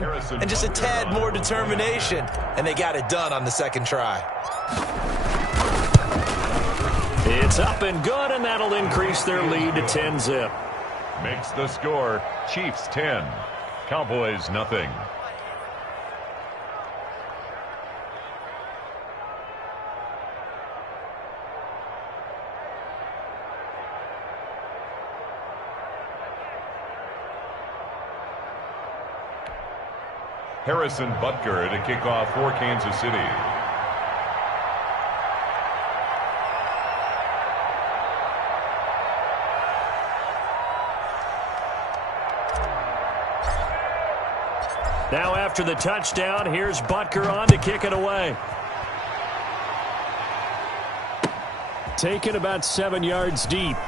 and just a tad more determination, and they got it done on the second try. It's up and good, and that'll increase their lead to 10-zip. Makes the score Chiefs 10, Cowboys nothing. Harrison Butker to kick off for Kansas City. Now after the touchdown, here's Butker on to kick it away. Taken about 7 yards deep.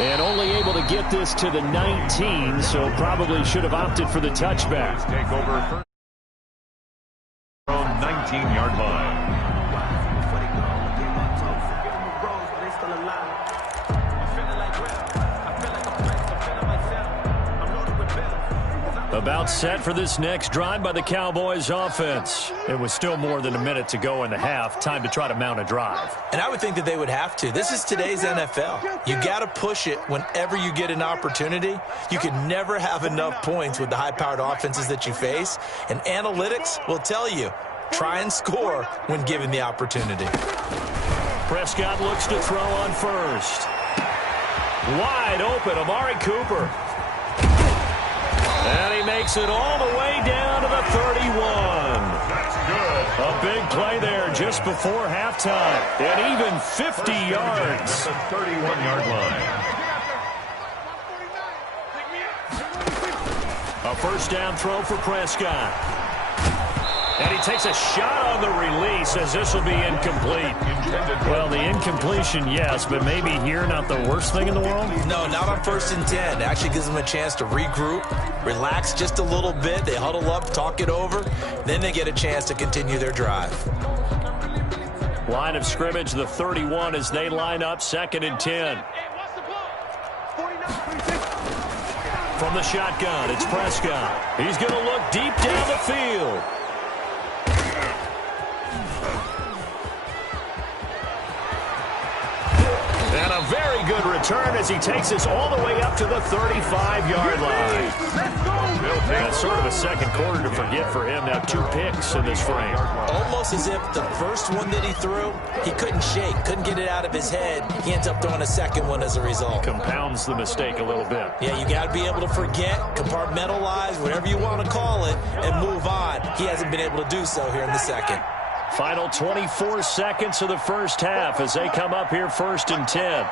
And only able to get this to the 19, so probably should have opted for the touchback. Take over from 19-yard line. About set for this next drive by the Cowboys offense. It was still more than a minute to go in the half. Time to try to mount a drive. And I would think that they would have to. This is today's NFL. You got to push it whenever you get an opportunity. You can never have enough points with the high-powered offenses that you face. And analytics will tell you, try and score when given the opportunity. Prescott looks to throw on first. Wide open, Amari Cooper. And he makes it all the way down to the 31. That's good. A big play there just before halftime. And even 50 yards. At the 31-yard line. A first down throw for Prescott. And he takes a shot on the release as this will be incomplete. Well, the incompletion, yes, but maybe here not the worst thing in the world? No, not on 1st and 10. It actually gives them a chance to regroup, relax just a little bit. They huddle up, talk it over. Then they get a chance to continue their drive. Line of scrimmage, the 31 as they line up 2nd and 10. From the shotgun, it's Prescott. He's going to look deep down the field. And a very good return as he takes us all the way up to the 35-yard line. That's sort of a second quarter to forget for him. Now 2 picks in this frame. Almost as if the first one that he threw, he couldn't shake, couldn't get it out of his head. He ends up throwing a second one as a result. Compounds the mistake a little bit. Yeah, you got to be able to forget, compartmentalize, whatever you want to call it, and move on. He hasn't been able to do so here in the second. Final 24 seconds of the first half as they come up here 1st and 10.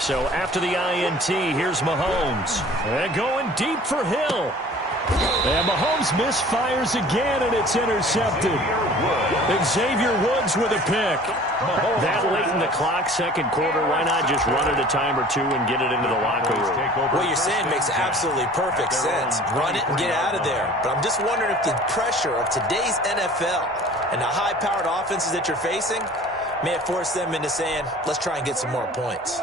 So after the INT, here's Mahomes. And going deep for Hill. And Mahomes misfires again, and it's intercepted. Xavier Woods with a pick. That late in the clock, second quarter, why not just run it a time or two and get it into the locker room? What you're saying makes absolutely perfect sense. Run it and get out of there. But I'm just wondering if the pressure of today's NFL and the high-powered offenses that you're facing may have forced them into saying, let's try and get some more points.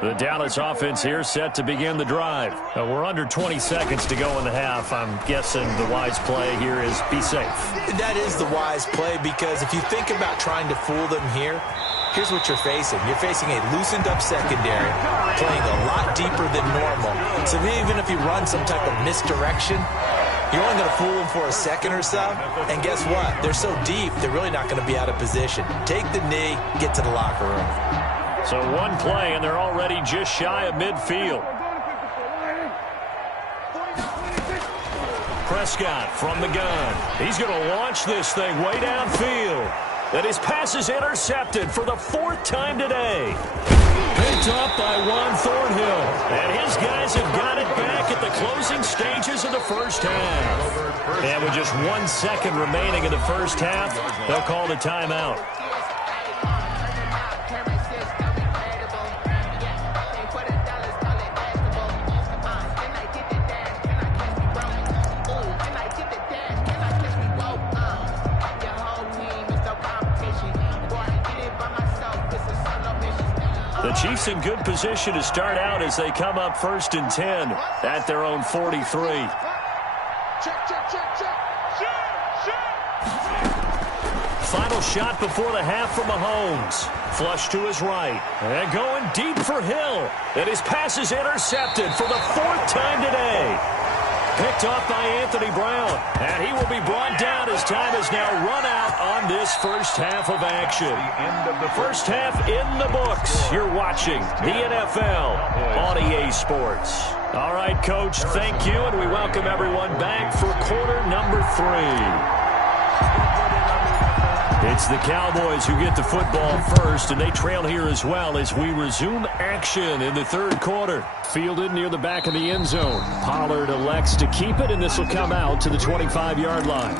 The Dallas offense here set to begin the drive. We're under 20 seconds to go in the half. I'm guessing the wise play here is be safe. That is the wise play because if you think about trying to fool them here, here's what you're facing. You're facing a loosened up secondary, playing a lot deeper than normal. So even if you run some type of misdirection, you're only going to fool them for a second or so. And guess what? They're so deep, they're really not going to be out of position. Take the knee, get to the locker room. So one play, and they're already just shy of midfield. Prescott from the gun. He's going to launch this thing way downfield. And his pass is intercepted for the 4th time today. Picked up by Juan Thornhill. And his guys have got it back at the closing stages of the first half. And with just 1 second remaining in the first half, they'll call the timeout. Chiefs in good position to start out as they come up 1st and 10 at their own 43. Final shot before the half from Mahomes. Flush to his right. And going deep for Hill. And his pass is intercepted for the 4th time today. Picked off by Anthony Brown. And he will be brought down as time has now run out on this first half of action. The end of the First half in the books. You're watching the NFL on EA Sports. All right, Coach, thank you, and we welcome everyone back for quarter number 3. It's the Cowboys who get the football first, and they trail here as well as we resume action in the 3rd quarter. Fielded near the back of the end zone. Pollard elects to keep it, and this will come out to the 25-yard line.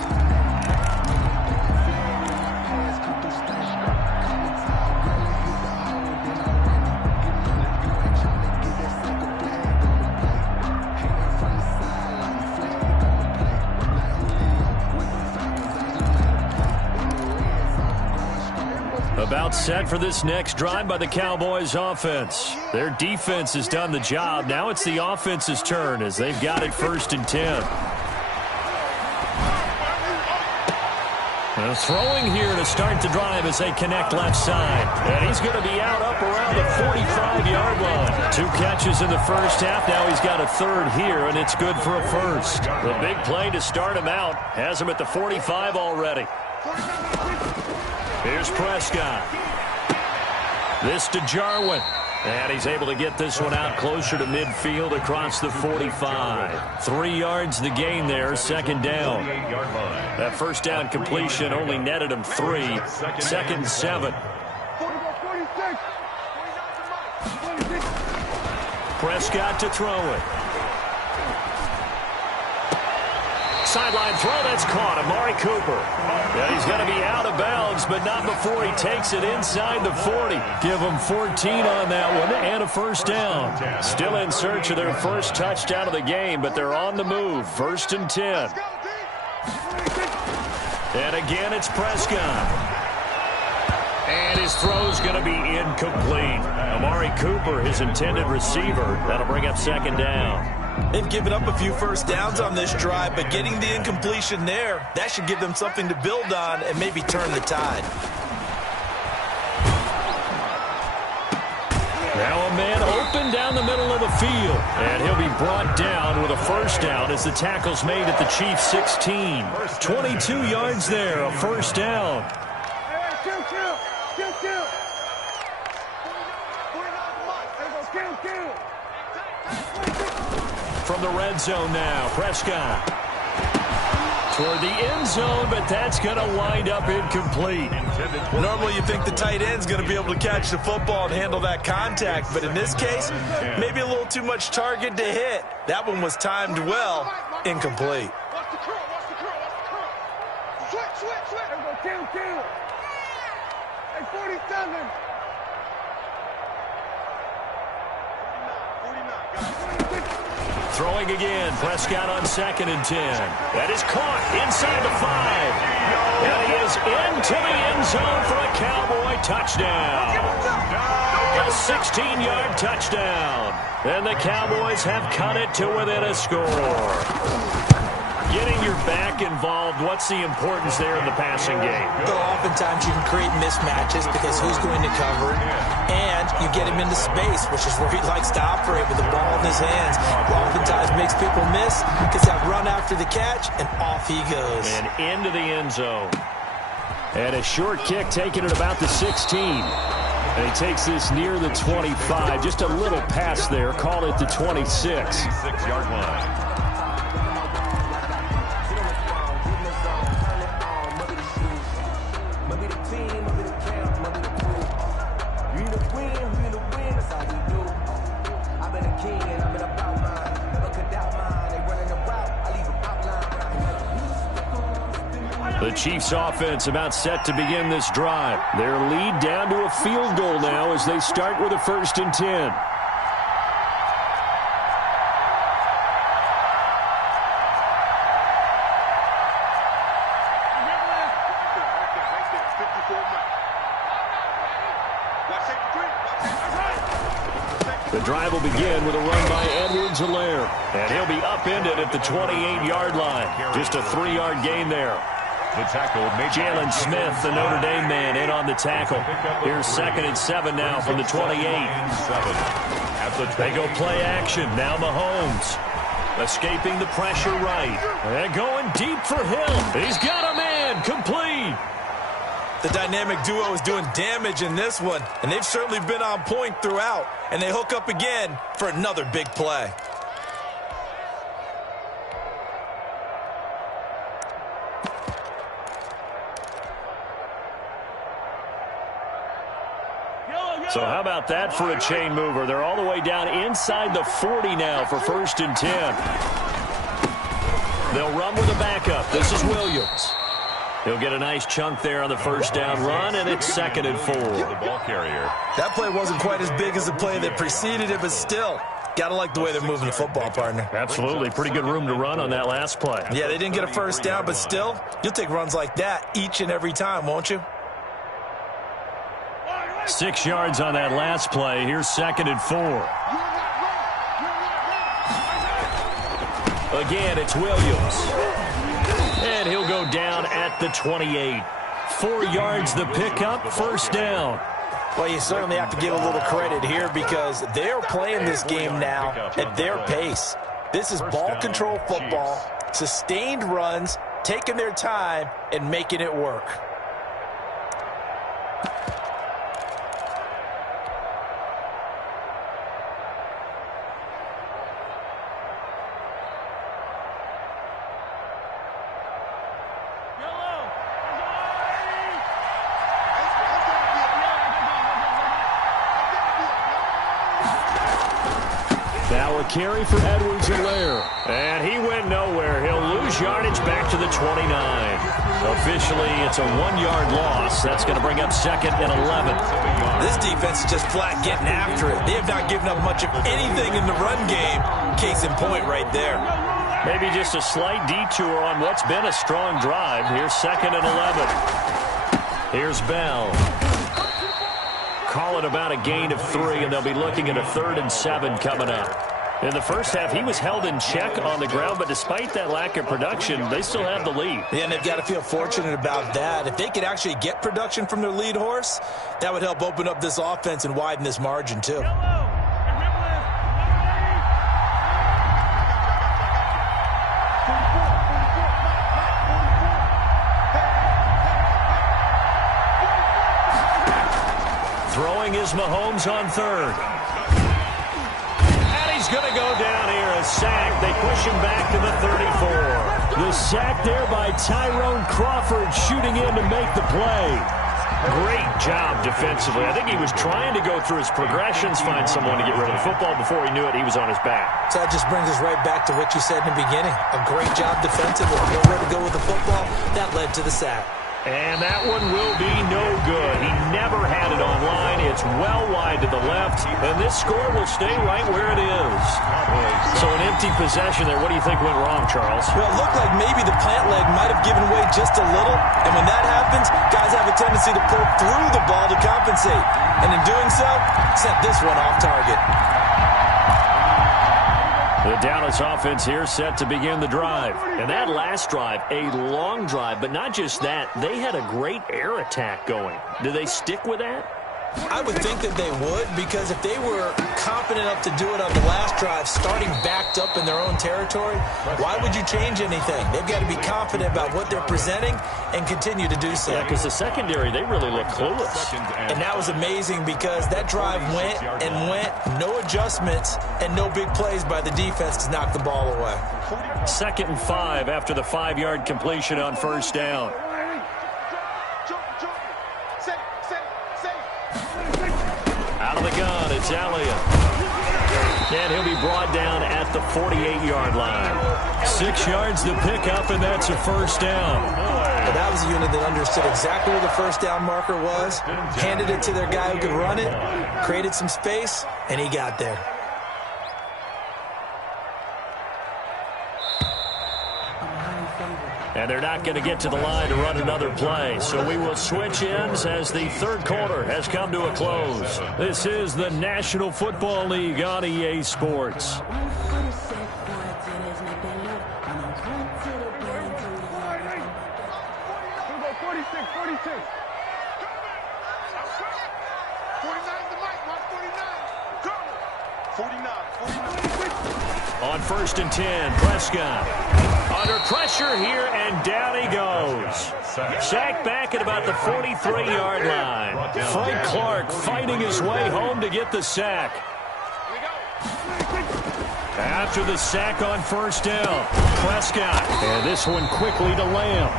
About set for this next drive by the Cowboys offense. Their defense has done the job. Now it's the offense's turn as they've got it 1st and 10. Throwing here to start the drive as they connect left side. And he's going to be out up around the 45-yard line. 2 catches in the first half. Now he's got a 3rd here, and it's good for a 1st. The big play to start him out has him at the 45 already. Here's Prescott. This to Jarwin. And he's able to get this one out closer to midfield across the 45. 3 yards the gain there, 2nd down. That first down completion only netted him 3. 2nd and 7. Prescott to throw it. Sideline throw, that's caught. Amari Cooper. Yeah, he's going to be out of bounds, but not before he takes it inside the 40. Give him 14 on that one and a 1st down. Still in search of their first touchdown of the game, but they're on the move. 1st and 10. And again, it's Prescott. And his throw's going to be incomplete. Amari Cooper, his intended receiver. That'll bring up 2nd down. They've given up a few first downs on this drive, but getting the incompletion there, that should give them something to build on and maybe turn the tide. Now a man open down the middle of the field, and he'll be brought down with a 1st down as the tackle's made at the Chiefs' 16. 22 yards there, a 1st down. From the red zone now, Prescott. Toward the end zone, but that's going to wind up incomplete. Normally you think the tight end's going to be able to catch the football and handle that contact, but in this case, maybe a little too much target to hit. That one was timed well, incomplete. Hey, 47. Throwing again, Prescott on 2nd and 10. That is caught inside the 5. And he is into the end zone for a Cowboy touchdown. A 16-yard touchdown. And the Cowboys have cut it to within a score. Getting your back involved, what's the importance there in the passing game? So oftentimes you can create mismatches because who's going to cover, and you get him into space, which is where he likes to operate with the ball in his hands. Oftentimes makes people miss because that run after the catch, and off he goes. And into the end zone. And a short kick taken at about the 16. And he takes this near the 25. Just a little pass there. Call it the 26. 26-yard line. The Chiefs offense about set to begin this drive. Their lead down to a field goal now as they start with a 1st and 10. The drive will begin with a run by Edwards-Helaire. And he'll be upended at the 28-yard line. Just a 3-yard gain there. The tackle, Jalen Smith, the Notre Dame man, in on the tackle. Here's 2nd and 7 now from the 28. They go play action. Now Mahomes. Escaping the pressure right. And going deep for Hill. He's got a man. Complete. The dynamic duo is doing damage in this one, and they've certainly been on point throughout. And they hook up again for another big play. So how about that for a chain mover? They're all the way down inside the 40 now for 1st and 10. They'll run with a backup. This is Williams. He'll get a nice chunk there on the 1st down run, and it's 2nd and 4. The ball carrier. That play wasn't quite as big as the play that preceded it, but still, gotta like the way they're moving the football, partner. Absolutely. Pretty good room to run on that last play. Yeah, they didn't get a 1st down, but still, you'll take runs like that each and every time, won't you? 6 yards on that last play. Here's 2nd and 4. Again, it's Williams. And he'll go down at the 28. 4 yards the pickup, 1st down. Well, you certainly have to give a little credit here because they're playing this game now at their pace. This is ball control football, sustained runs, taking their time, and making it work. Carry for Edwards-Helaire. And he went nowhere. He'll lose yardage back to the 29. Officially, it's a 1-yard loss. That's going to bring up 2nd and 11. This defense is just flat getting after it. They have not given up much of anything in the run game. Case in point right there. Maybe just a slight detour on what's been a strong drive. Here's 2nd and 11. Here's Bell. Call it about a gain of 3, and they'll be looking at a 3rd and 7 coming up. In the first half, he was held in check on the ground, but despite that lack of production, they still have the lead. Yeah, and they've got to feel fortunate about that. If they could actually get production from their lead horse, that would help open up this offense and widen this margin, too. Throwing is Mahomes on 3rd. He's going to go down here, a sack. They push him back to the 34. The sack there by Tyrone Crawford shooting in to make the play. Great job defensively. I think he was trying to go through his progressions, find someone to get rid of the football. Before he knew it, he was on his back. So that just brings us right back to what you said in the beginning. A great job defensively. Nowhere to go with the football. That led to the sack. And that one will be no good. He never had it online. It's well wide to the left. And this score will stay right where it is. So an empty possession there. What do you think went wrong, Charles? Well, it looked like maybe the plant leg might have given way just a little. And when that happens, guys have a tendency to pull through the ball to compensate. And in doing so, sent this one off target. The Dallas offense here set to begin the drive. And that last drive, a long drive, but not just that, they had a great air attack going. Do they stick with that? I would think that they would, because if they were confident enough to do it on the last drive, starting backed up in their own territory, why would you change anything? They've got to be confident about what they're presenting and continue to do so. Yeah, because the secondary, they really look clueless. And that was amazing because that drive went and went, no adjustments and no big plays by the defense to knock the ball away. 2nd and 5 after the 5-yard completion on 1st down. Out of the gun, it's Elliott. And he'll be brought down at the 48-yard line. 6 yards to pick up, and that's a 1st down. Well, that was a unit that understood exactly where the 1st down marker was, handed it to their guy who could run it, created some space, and he got there. And they're not going to get to the line to run another play. So we will switch ends as the third quarter has come to a close. This is the National Football League on EA Sports. 46. On 1st and 10, Prescott under pressure here, and down he goes. Sacked back at about the 43-yard line. Frank Clark fighting his way home to get the sack. After the sack on 1st down, Prescott. And this one quickly to Lamb.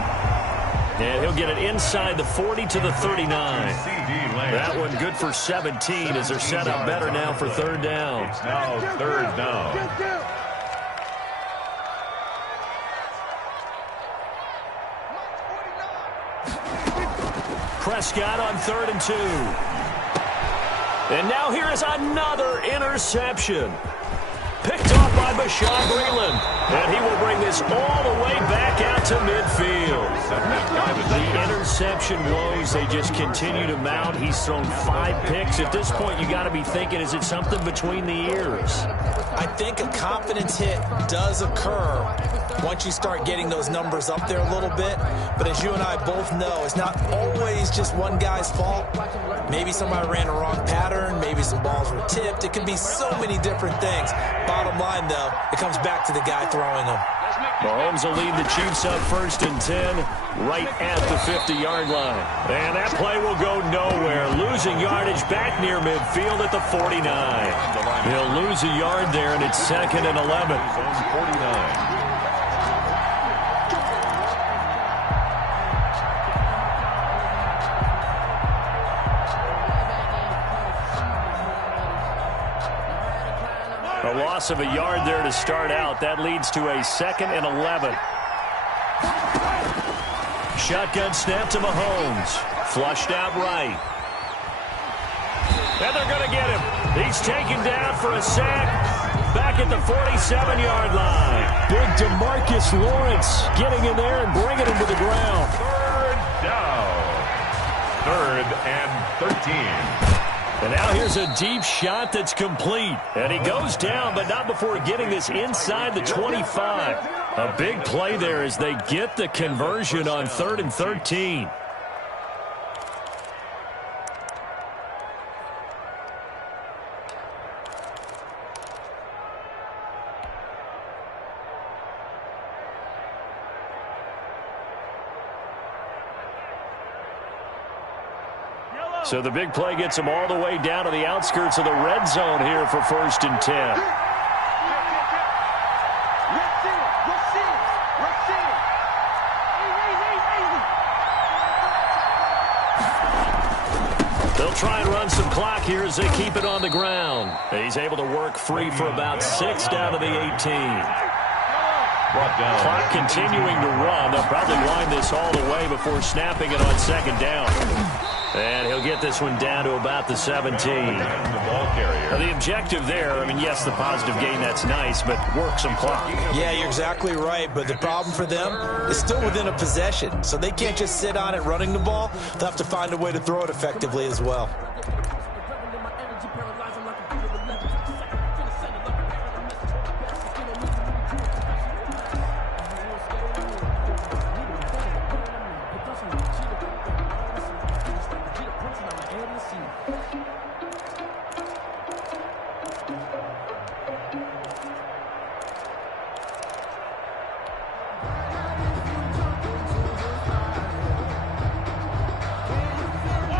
And he'll get it inside the 40 to the 39. That one good for 17 as they're set up better now for 3rd down. It's now 3rd down. Prescott on 3rd and 2. And now here is another interception. Picked off by Bashaud Breeland. And he will bring this all the way back out to midfield. The interception woes, they just continue to mount. He's thrown 5 picks. At this point, you got to be thinking, is it something between the ears? I think a confidence hit does occur once you start getting those numbers up there a little bit. But as you and I both know, it's not always just one guy's fault. Maybe somebody ran a wrong pattern. Maybe some balls were tipped. It can be so many different things. Bottom line, though, it comes back to the guy throwing them. Mahomes will lead the Chiefs up 1st and 10 right at the 50-yard line. And that play will go nowhere. Losing yardage back near midfield at the 49. He'll lose a yard there, and it's 2nd and 11. 49. A loss of a yard there to start out. That leads to a 2nd and 11. Shotgun snap to Mahomes. Flushed out right. And they're going to get him. He's taken down for a sack. Back at the 47-yard line. Big DeMarcus Lawrence getting in there and bringing him to the ground. 3rd down. 3rd and 13. And now here's a deep shot that's complete. And he goes down, but not before getting this inside the 25. A big play there as they get the conversion on 3rd and 13. So the big play gets them all the way down to the outskirts of the red zone here for 1st and 10. They'll try and run some clock here as they keep it on the ground. He's able to work free for about 6 down to the 18. Clock continuing to run. They'll probably wind this all the way before snapping it on 2nd down. And he'll get this one down to about the 17. The objective there, I mean, yes, the positive gain, that's nice, but work some clock. Yeah, you're exactly right, but the problem for them is still within a possession. So they can't just sit on it running the ball. They'll have to find a way to throw it effectively as well.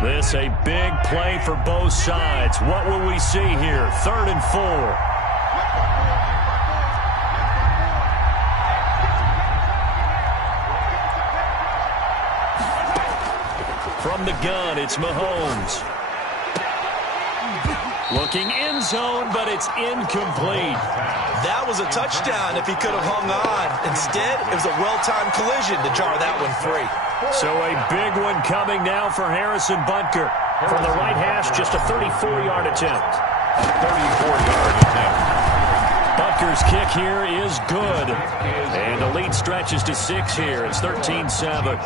This a big play for both sides. What will we see here? 3rd and 4. From the gun, it's Mahomes. Looking end zone, but it's incomplete. That was a touchdown if he could have hung on. Instead, it was a well-timed collision to jar that one free. So a big one coming now for Harrison Butker. From the right hash, just a 34-yard attempt. 34-yard attempt. Packers' kick here is good. And the lead stretches to 6 here. It's 13-7.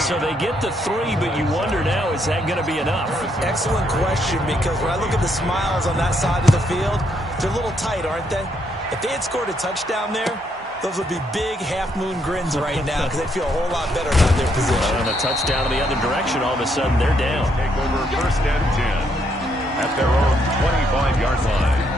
So they get the 3, but you wonder now, is that going to be enough? Excellent question, because when I look at the smiles on that side of the field, they're a little tight, aren't they? If they had scored a touchdown there, those would be big half-moon grins right now because they'd feel a whole lot better about their position. And a touchdown in the other direction, all of a sudden they're down. Take over 1st and 10 at their own 25-yard line.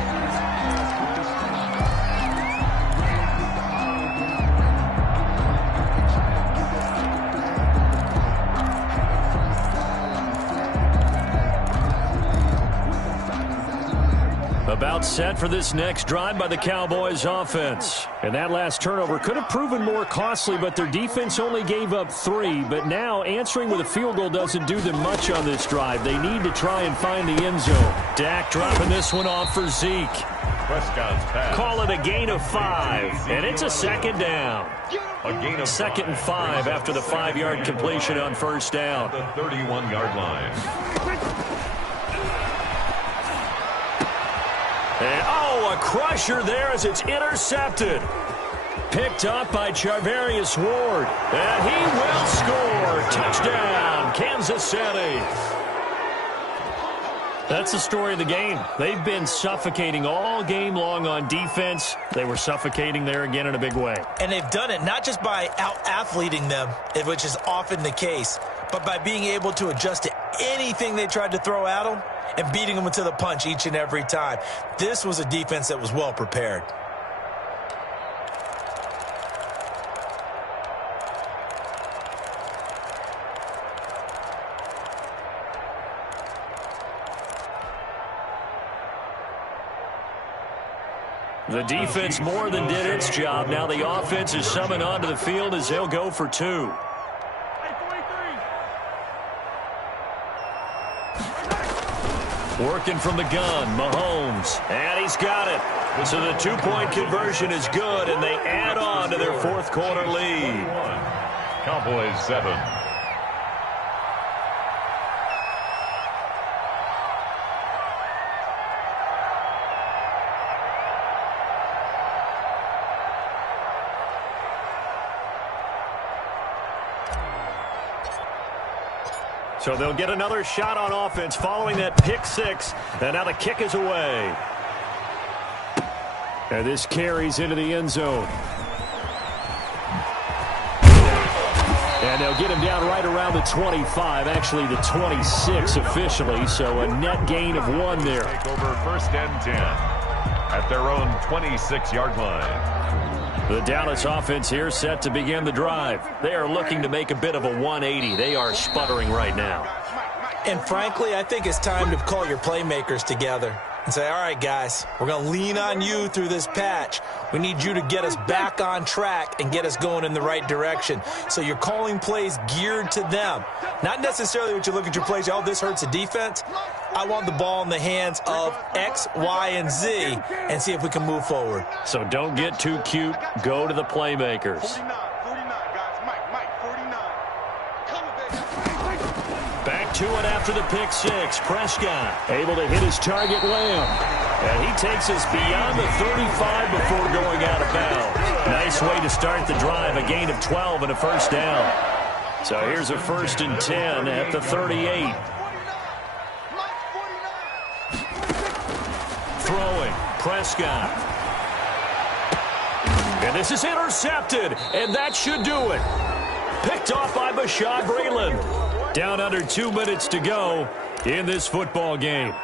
About set for this next drive by the Cowboys offense. And that last turnover could have proven more costly, but their defense only gave up 3. But now answering with a field goal doesn't do them much on this drive. They need to try and find the end zone. Dak dropping this one off for Zeke. Prescott's pass. Call it a gain of 5, and it's a 2nd down. A gain of 2nd and 5 after the 5-yard completion on 1st down. The 31-yard line. And, a crusher there as it's intercepted. Picked up by Charvarius Ward. And he will score. Touchdown, Kansas City. That's the story of the game. They've been suffocating all game long on defense. They were suffocating there again in a big way. And they've done it not just by out-athleting them, which is often the case, but by being able to adjust to anything they tried to throw at them and beating them to the punch each and every time. This was a defense that was well prepared. The defense more than did its job. Now the offense is summoned onto the field as they'll go for 2. Working from the gun, Mahomes, and he's got it. So the 2-point conversion is good, and they add on to their 4th quarter lead. Cowboys 7. So they'll get another shot on offense following that pick 6. And now the kick is away. And this carries into the end zone. And they'll get him down right around the 25, actually the 26 officially. So a net gain of 1 there. Take over 1st and 10 at their own 26-yard line. The Dallas offense here set to begin the drive. They are looking to make a bit of a 180. They are sputtering right now. And frankly, I think it's time to call your playmakers together and say, all right, guys, we're going to lean on you through this patch. We need you to get us back on track and get us going in the right direction. So you're calling plays geared to them. Not necessarily what you look at your plays, oh, this hurts the defense. I want the ball in the hands of X, Y, and Z and see if we can move forward. So don't get too cute. Go to the playmakers. 49, guys. Mike, 49. Back to it after the pick 6. Prescott able to hit his target, Lamb. And he takes us beyond the 35 before going out of bounds. Nice way to start the drive. A gain of 12 and a 1st down. So here's a 1st and 10 at the 38. Throwing, Prescott. And this is intercepted, and that should do it. Picked off by Bashaud Breeland. Down under 2 minutes to go in this football game.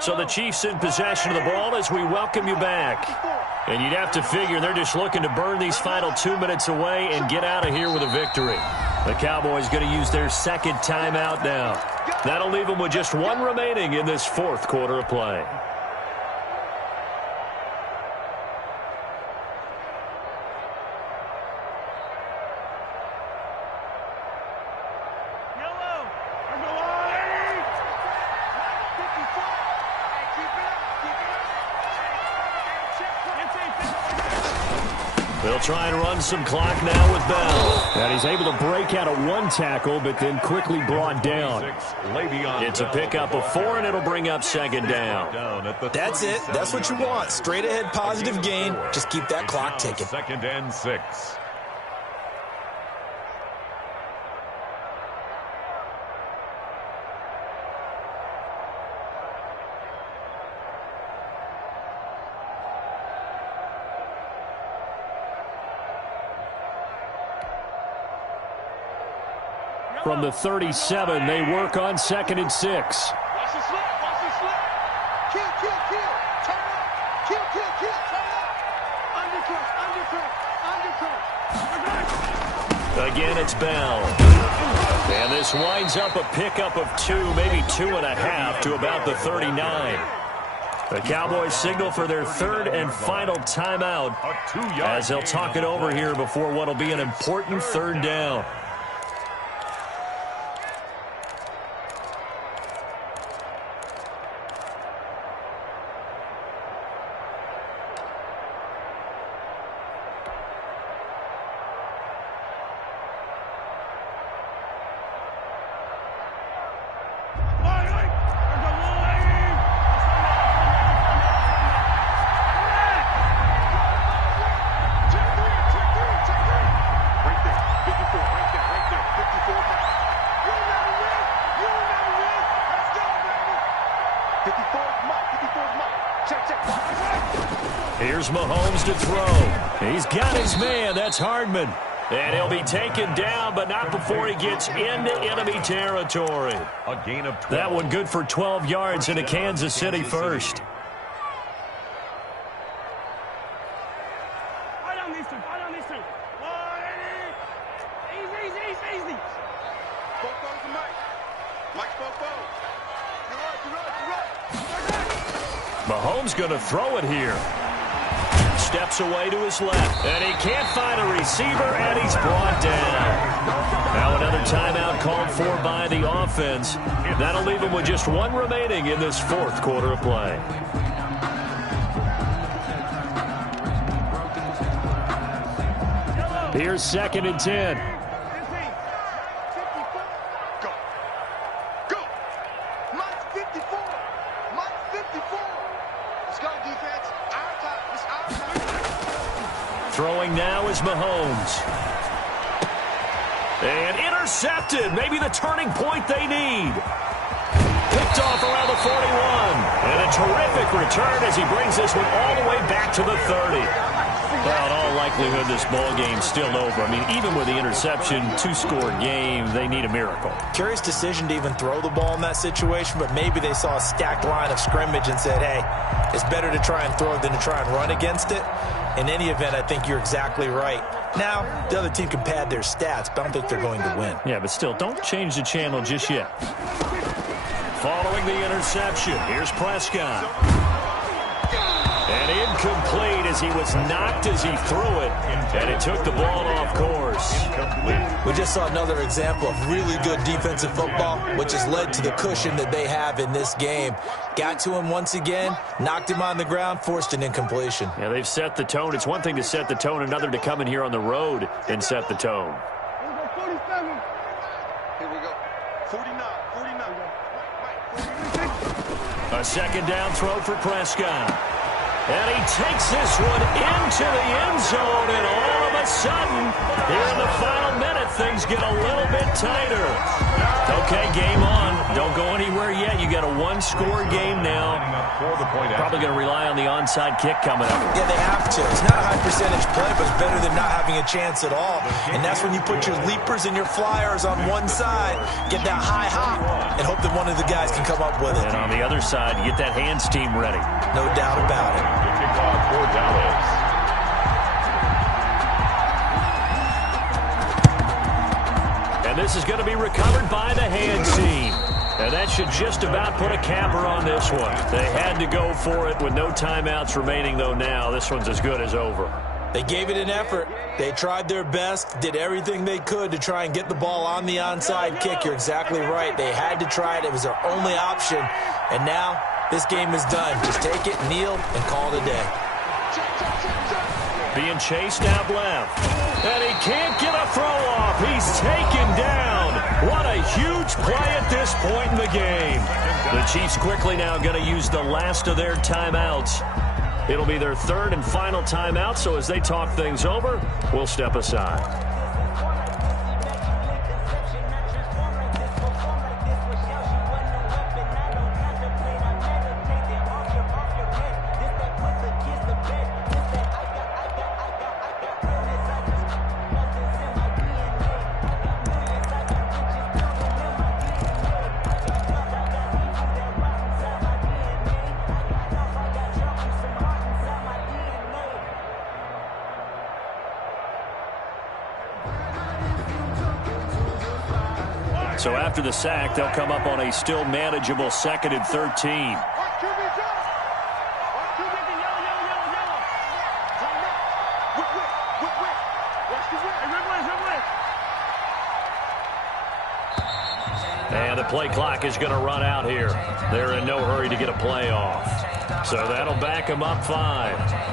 So the Chiefs in possession of the ball as we welcome you back. And you'd have to figure they're just looking to burn these final 2 minutes away and get out of here with a victory. The Cowboys going to use their 2nd timeout now. That'll leave them with just 1 remaining in this 4th quarter of play. They'll try and run some clock now with Bell. And he's able to break out of one tackle, but then quickly brought down. It's a pickup of 4, and it'll bring up second down. That's it. That's what you want. Straight ahead positive gain. Just keep that clock ticking. 2nd and 6. From the 37, they work on 2nd and 6. Watch the slip. Watch the slip. Kill. Turn up. Kill. Turn up. Undercut. Again, it's Bell. And this winds up a pickup of 2, maybe 2.5 to about the 39. The Cowboys signal for their 3rd and final timeout as they'll talk it over here before what will be an important 3rd down. Here's Mahomes to throw. He's got his man. That's Hardman. And he'll be taken down, but not before he gets into enemy territory. A gain of 12. That one good for 12 yards into Kansas City first. Right on these two. Easy. Foco to Mike. Mike's Foco. You're right. Mahomes going to throw it here. Steps away to his left, and he can't find a receiver, and he's brought down. Now another timeout called for by the offense. That'll leave him with just 1 remaining in this 4th quarter of play. Here's 2nd and 10. Go. Mike's 54. Let's go, defense. Our time. It's our time. Throwing now is Mahomes. And intercepted. Maybe the turning point they need. Picked off around the 41. And a terrific return as he brings this one all the way back to the 30. Well, in all likelihood, this ball game's still over. I mean, even with the interception, 2-score game, they need a miracle. Curious decision to even throw the ball in that situation, but maybe they saw a stacked line of scrimmage and said, hey, it's better to try and throw than to try and run against it. In any event, I think you're exactly right. Now, the other team can pad their stats, but I don't think they're going to win. Yeah, but still, don't change the channel just yet. Following the interception, here's Prescott. And incomplete as he was knocked as he threw it, and it took the ball off course. We just saw another example of really good defensive football, which has led to the cushion that they have in this game. Got to him once again, knocked him on the ground, forced an incompletion. Yeah, they've set the tone. It's one thing to set the tone, another to come in here on the road and set the tone. Here we go. 49. A 2nd down throw for Prescott. And he takes this one into the end zone, and all of a sudden, here in the final minute, things get a little bit tighter. Okay, game on. Don't go anywhere yet. You got a 1-score game now. Probably going to rely on the onside kick coming up. Yeah, they have to. It's not a high percentage play, but it's better than not having a chance at all. And that's when you put your leapers and your flyers on one side, get that high hop, and hope that one of the guys can come up with it. And on the other side, you get that hands team ready. No doubt about it. Kickoff for Dallas. And this is going to be recovered by the hand team. And that should just about put a capper on this one. They had to go for it with no timeouts remaining, though now. This one's as good as over. They gave it an effort. They tried their best, did everything they could to try and get the ball on the onside kick. You're exactly right. They had to try it. It was their only option. And now this game is done. Just take it, kneel, and call it a day. being chased out left. And he can't get a throw off. He's taken down. What a huge play at this point in the game. The Chiefs quickly now going to use the last of their timeouts. It'll be their third and final timeout, so as they talk things over, we'll step aside. So after the sack, they'll come up on a still manageable 2nd and 13. And the play clock is going to run out here. They're in no hurry to get a play off. So that'll back them up 5.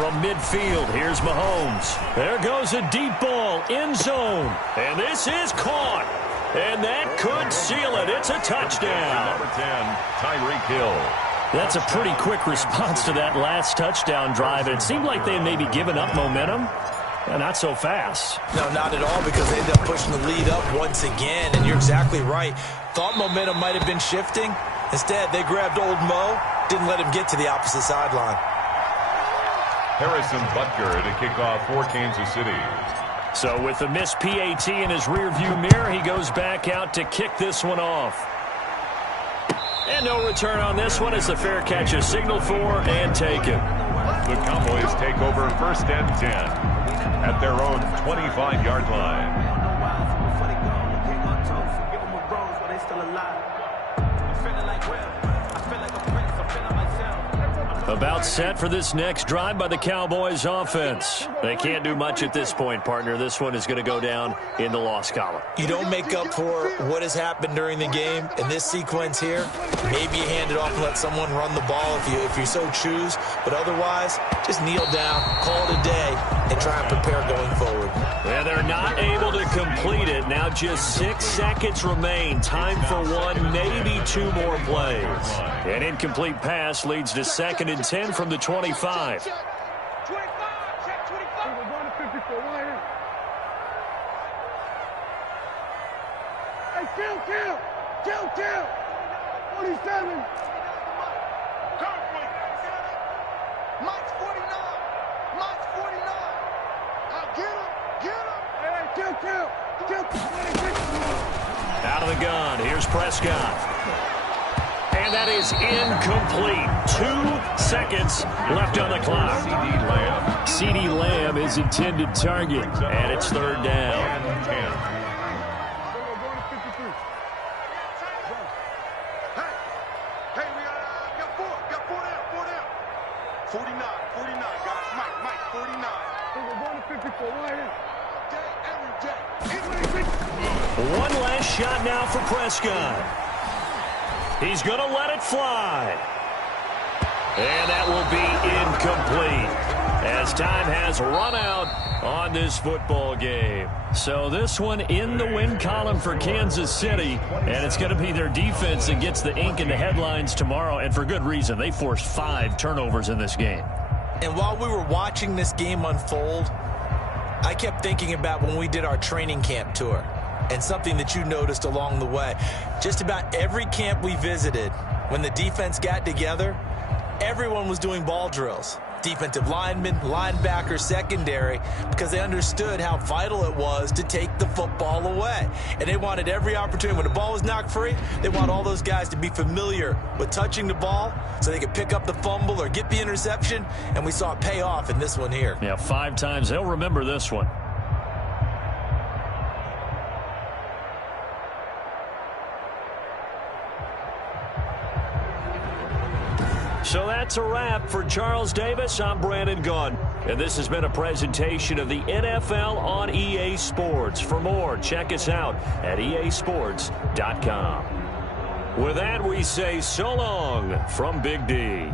From midfield, here's Mahomes. There goes a deep ball, end zone. And this is caught. And that could seal it. It's a touchdown. Number 10, Tyreek Hill. That's a pretty quick response to that last touchdown drive. It seemed like they had maybe given up momentum. Not so fast. No, not at all, because they ended up pushing the lead up once again. And you're exactly right. Thought momentum might have been shifting. Instead, they grabbed old Mo, didn't let him get to the opposite sideline. Harrison Butker to kick off for Kansas City. So with the missed PAT in his rearview mirror, he goes back out to kick this one off. And no return on this one as the fair catch is signaled for and taken. The Cowboys take over 1st and 10 at their own 25-yard line. About set for this next drive by the Cowboys offense. They can't do much at this point, partner. This one is going to go down in the loss column. You don't make up for what has happened during the game in this sequence here. Maybe you hand it off and let someone run the ball if you so choose. But otherwise, just kneel down, call it a day, and try and prepare going forward. Yeah, they're not able to complete it. Now just 6 seconds remain. Time for one, maybe 2 more plays. An incomplete pass leads to 2nd and 10 from the 25. Check 25, check 25. We're going to 54, right here. Hey, kill. 47. Mike's 49. I'll get him. Hey, kill. Out of the gun, here's Prescott. And that is incomplete. 2 seconds left on the clock. CeeDee Lamb is intended target, and it's 3rd down. Hey, we got 4 down. 49, guys. Mike, 49. We're going to 54, right here. Every day. One last shot now for Prescott. He's going to let it fly. And that will be incomplete as time has run out on this football game. So this one in the win column for Kansas City, and it's going to be their defense that gets the ink in the headlines tomorrow, and for good reason. They forced 5 turnovers in this game. And while we were watching this game unfold, I kept thinking about when we did our training camp tour. And something that you noticed along the way. Just about every camp we visited, when the defense got together, everyone was doing ball drills. Defensive linemen, linebackers, secondary, because they understood how vital it was to take the football away. And they wanted every opportunity. When the ball was knocked free, they want all those guys to be familiar with touching the ball so they could pick up the fumble or get the interception. And we saw it pay off in this one here. Yeah, 5 times. They'll remember this one. So that's a wrap. For Charles Davis, I'm Brandon Gaudin. And this has been a presentation of the NFL on EA Sports. For more, check us out at easports.com. With that, we say so long from Big D.